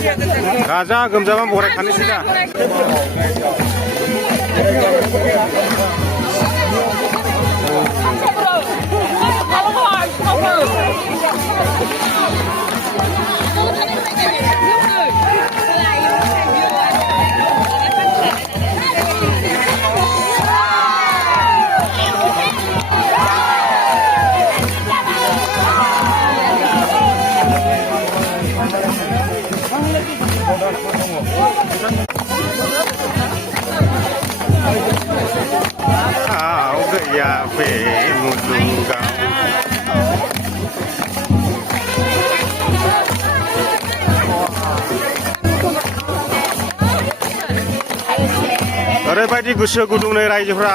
गाजा गोमजाबा बरायखानोसै दा ya pe mulunga ओरैबायदि गोसो गुदुंनो रायजोफ्रा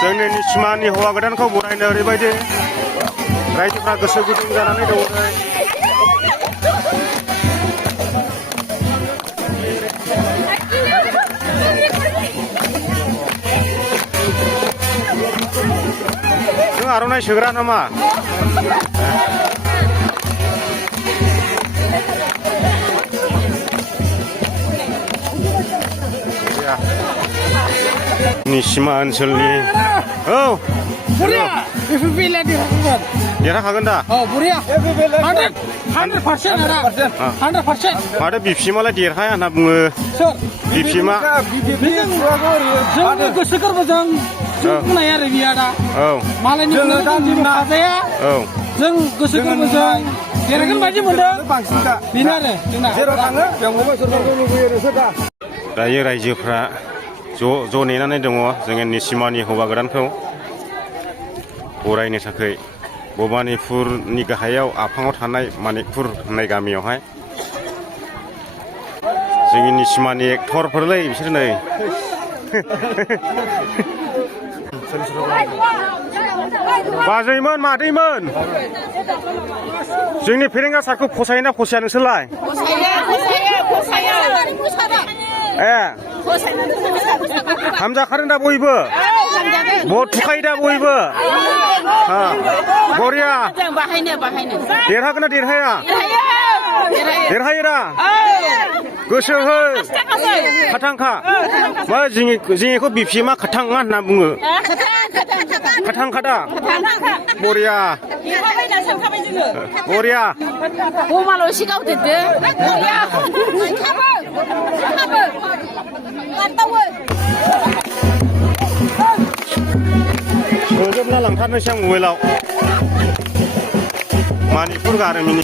जोंनि निसिमानि हौवा गोदानखौ बरायनो ओरैबायदि रायजोफ्रा गोसो गुदुं जानानै दङ आर'नाइ सोग्रा नामा निसिमा ओनसोलनि औ देरहाखागोन दा माथो बिफिमालाय देरहाया होनना बुङो बिफिमा गोसो गोरबोजों बुंनाय आरो बिया दा मालायनि नाजाया जों गोसो गोरबोजों देरहागोन बायदि मोनदों बेनो आरो दायो रायजोफ्रा ज' नेनानै दङ जोंनि निसिमानि हौवा गोदानखौ बरायनो थाखाय भबानिपुरनि गाहायाव आफाङाव थानाय मानिकपुर होननाय गामियावहाय जोंनि निसिमानि एक्टरफोरलै बिसोर नै बाजैमोन मादैमोन जोंनि फेरेंगा सारखौ फसायोना फसाया नोंसोरलाय ए हामजाखादों दा बयबो भट थुखायो दा बयबो बरिया देरहागोन ना देरहाया देरहायो दा गोसो हो खाथांखा मा जोंनिखौ बिफिमा खाथाङा होनना बुङो खाथांखादा बरिया बरिया अमाल' एसे गावदेरदो सोजोबना लांथारनोसै आं मबाइलाव मानिपुर गारमिनि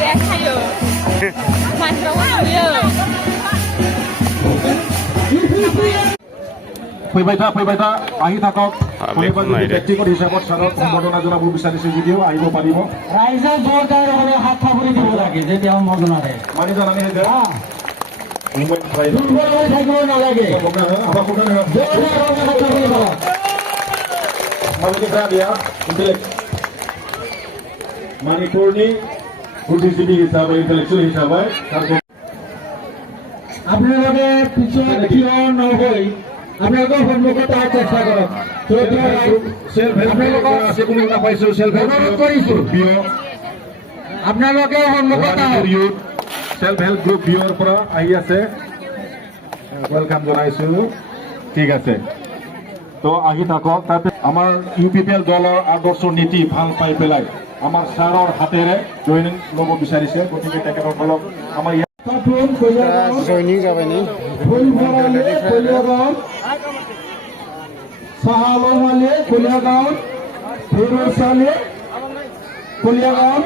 देखायो मानसिफ्रा नुयो फैबाय था आহি থাকক ব্যক্তিগত হিচাপত ছাৰক সম্বৰ্ধনা জনাব বিচাৰিছে যদিও আহিব পাৰিব ৰাইজে জোৰদাৰ হ'লে হাত সাবৰি দিব লাগে যে তেওঁ মজনাৰে মানি জানানি দুৰ্বল হৈ থাকিব নালাগে মণিপুৰনি বুদ্ধিজীৱী হিচাপে ইণ্টেলেকচুৱেল হিচাপে আপোনালোকে পিছত থিয় নহৈ আপোনালোকৰ সন্মুখত অহাৰ চেষ্টা কৰক আপোনালোকে সন্মুখত সেল্ফ হেল্প গ্ৰুপ বিঅ'ৰ পৰা আহি আছে ৱেলকাম জনাইছো ঠিক আছে তো আহি থাকক তাতে আমাৰ UPPL দলৰ আদৰ্শ নীতি ভাল পাই পেলাই আমাৰ ছাৰৰ হাতেৰে জইনিং ল'ব বিচাৰিছে গতিকে তেখেতসকলক আমাৰ জইনিং যাবাই নি সাহালমালে কলিয়াগাঁও ফিরোজশালে কলিয়াগাঁও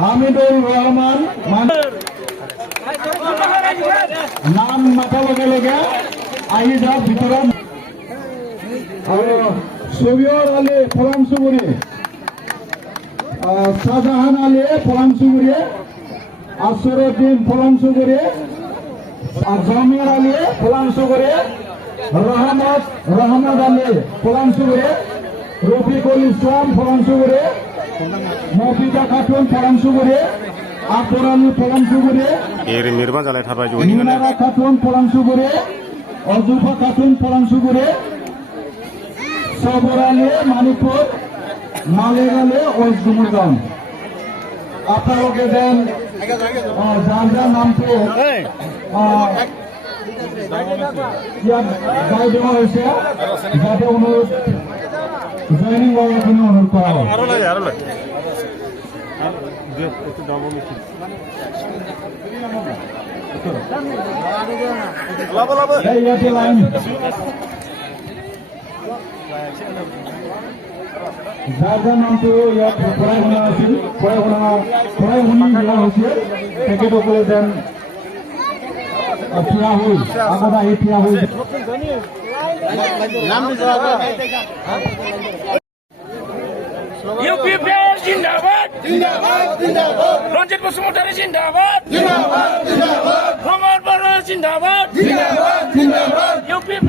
হামিদুর রহমান নাম মাতার লগে লগে আহি যাওক ভিতৰত আৰু সবিয়ৰ আলী ফলাংচুগুৰি শাহজাহান আলী ফলাংচুগুৰি আসরুদ্দিন ফলাংচুগুৰি জামির আলী ফলাংচুগুৰি রহমত আলী ফলাংচুগুৰি রফিকুল ইসলাম ফলাংচুগুৰি মফিজা খাতুন ফলাংচুগুৰি আকবর আলী ফলাংচুগুৰি মিরবা জালাই থাবাই জইনিং মিনারা খাতুন ফলাংচুগুৰি অজুফা খাতুন ফলাংচুগুৰি সবর আলী মানিকপুর মালিক আলী ওয়েস্টগুমরগাঁও আপোনালোকে যেন যাৰ যাৰ নামটো ইয়াত গাই দিয়া হৈছে যাতে অনুৰোধ জইনিং কৰাখিনি অনুৰোধ কৰা হয় ইয়াতে লাইন যাৰ যাৰ নামটো ইয়াত পঢ়াই শুনা আছিল পঢ়াই শুনি দিয়া হৈছিল তেখেতসকলে যেন থিয় হৈ আগত আহি থিয় হৈ UPPL জিন্দাবাদ রঞ্জিত বসুমতারি জিন্দাবাদ রমন বড় জিন্দাবাদ UPPL